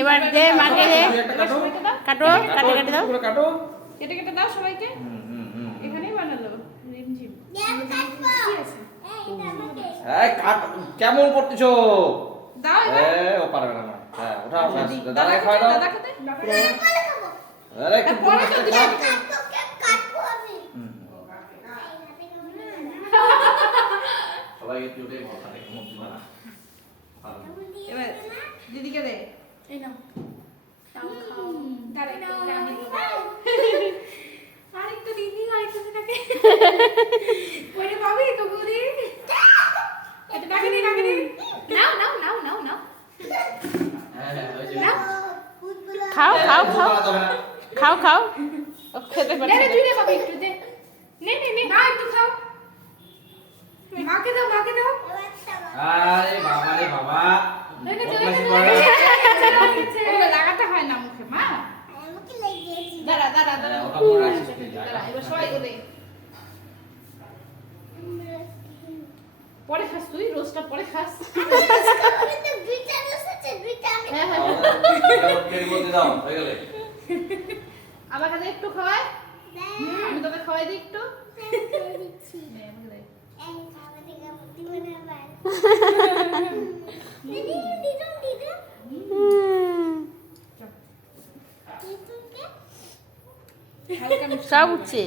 এবার দে মাকে দে, কাটো কাটে কাটে দাও, কাটো কেটে কেটে দাও সবাইকে। এখানেই বানালো রিমঝিম। কি আছে? এই কাট কেমন করতেছো? দাও এবার। ও পারবে না। হ্যাঁ ওঠা দাদা খাওয়া দাও। দাদা খেতে। আরে একটু পরে তো দিলে সবাই একটু উঠে বসা দেখো মুখ বানা। এবার দিদিকে দে। এই নাও তাও খাও তার একটু আমি আরেকটু দিদি আরেকটু থাকে ওরে বাবি তো গুলি এটা ডাকে নি নাও নাও নাও নাও নাও হ্যাঁ ওই যে নাও খাও খাও খাও খাও খাও, ও খেতে নে পারছে নে না। তুই নে বাবি একটু দে নে নে নে না একটু খাও মাকে দাও আরে বাবা রে বাবা নে নে বদমাশি চলে করে। ওগুলো লাগাতে হয় না মুখে মা। দাঁড়া দাঁড়া দাঁড়া ওটা মনে রাখিস তুই, দাঁড়া, এবার সবাইকে দে। পরে খাস তুই, রোজটা পরে খাস। হ্যাঁ হ্যাঁ প্লেট মধ্যে দাও হয়ে গেলে। আমাকে দে একটু খাওয়াই, আমি তোকে খাওয়াই দিই একটু। নে, আমাকে দে। হালকা মিষ্টি সব উঠছে।